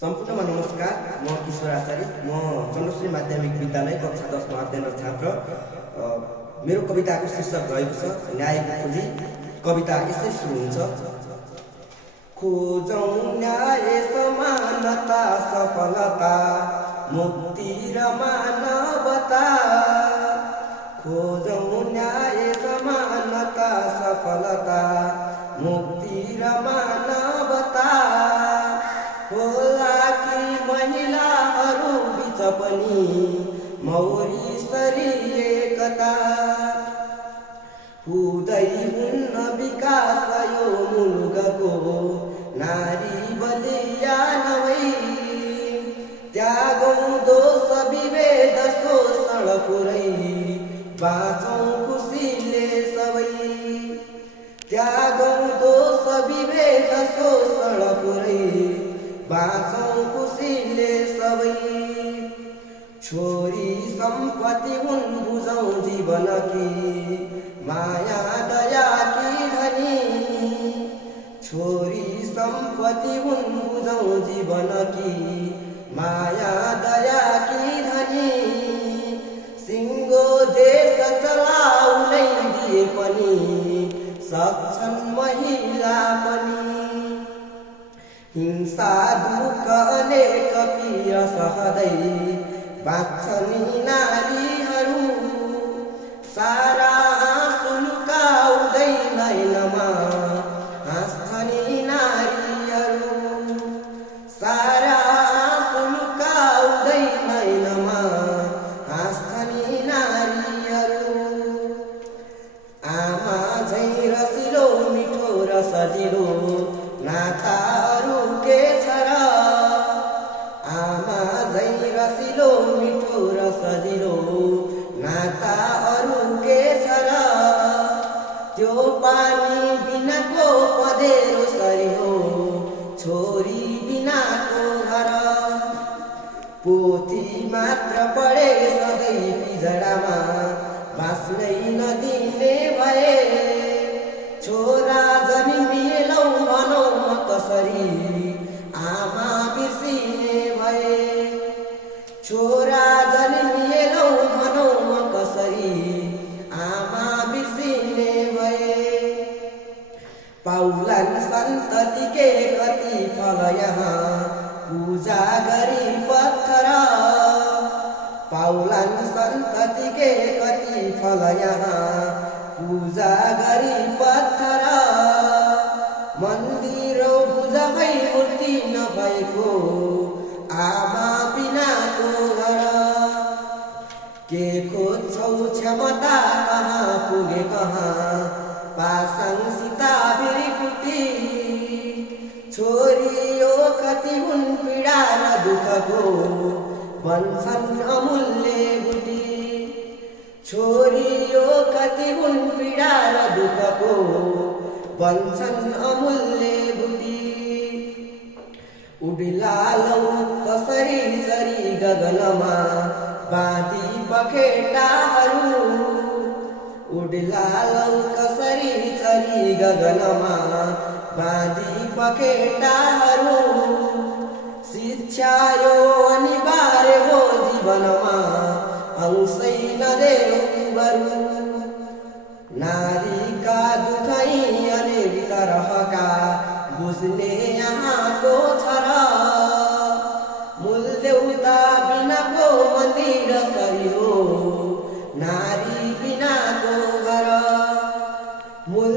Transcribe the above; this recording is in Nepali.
सम्पूर्णमा नमस्कार। म किशोर आचार्य। म चन्द्रश्री माध्यमिक विद्यालय कक्षा 10 मा अध्ययनरत छात्र। मेरो कविताको शीर्षक रहेको छ न्यायको खोजी। कविता यसै सुरु हुन्छ। खोजौं न्याय, समानता, सफलता, मुक्ति र मानवता। खोजौं न्याय, समानता, सफलता, मुक्ति र मानवता। होला कि महिलाहरू बीच पनि मौरी सरी एकता। हुँदै हुन्न विकास यो मुलुकको नारी बलियान भई। त्यागौं दोष विभेद शोषण पुरै, बाँचौं खुसीले सबै। त्यागौं दोष विभेद शोषण पुरै, बाँचौं खुसीले सबै। छोरी सम्पत्ति हुन् बुझौं जीवन की, माया दया की धनी। छोरी सम्पत्ति हुन् बुझौं जीवन की, माया दया की धनी। सिङ्गो देश चलाउनै दिए पनि सक्छन् महिला पनि। हिंसा दुःख अनेक पीर सहदै बाँच्छन् नारीहरू। सारा आँसु लुकाउँदै नैनमा हाँस्छन् नारीहरू। सारा आँसु लुकाउँदै नैनमा हाँस्छन् नारीहरू। आमा झैं रसिलो मिठो र सजिलो नाताहरू के छ र। आमा झैं रसिलो मिठो र सजिलो नाताहरू के छ र। त्यो पानी बिनाको पँधेरो सरी हो, छोरी बिनाको घर। पोथी मात्र पढे सधैँ पिजडामा बाँच्नै नदिने भए। छोरा जन्मिएलौ भनौँ म कसरी, आमा बिर्सिने भए। छोरा जन्मिएलौ भनौँ म कसरी, आमा बिर्सिने भए। पाउलान् सन्ततिके कति फल यहाँ, पूजा गरी पत्थर। पाउलान् सन्ततिके कति फल यहाँ, पूजा गरी पत्थर। मन्दिर बुझाइ मूर्ति नभएको, आमा बिनाको घर। के खोज्छौ क्षमता कहाँ पुगे कहाँ, पासाङ सीता भिरकुटी। छोरी यो कति हुन् पीडा र दुःखको, बन्छन् अमूल्य बुटी। छोरी यो कति हुन् पीडा र दुःखको, बन्छन् अमूल्य बुटी। उडिलालौ कसरी सरी गगनमा बाँधी पखेटाहरू। उडिलालौ कसरी सरी गगनमा बाँधी पखेटाहरू। शिक्षा यो अनिवार्य हो जीवनमा, अंशै नदेऊ बरु। नारीका दुखै अनेक तरहका, बुझ्ने यहाँको छ र। मूल देउता बिनाको मन्दिर सरी हो, नारी बिनाको घर। मूल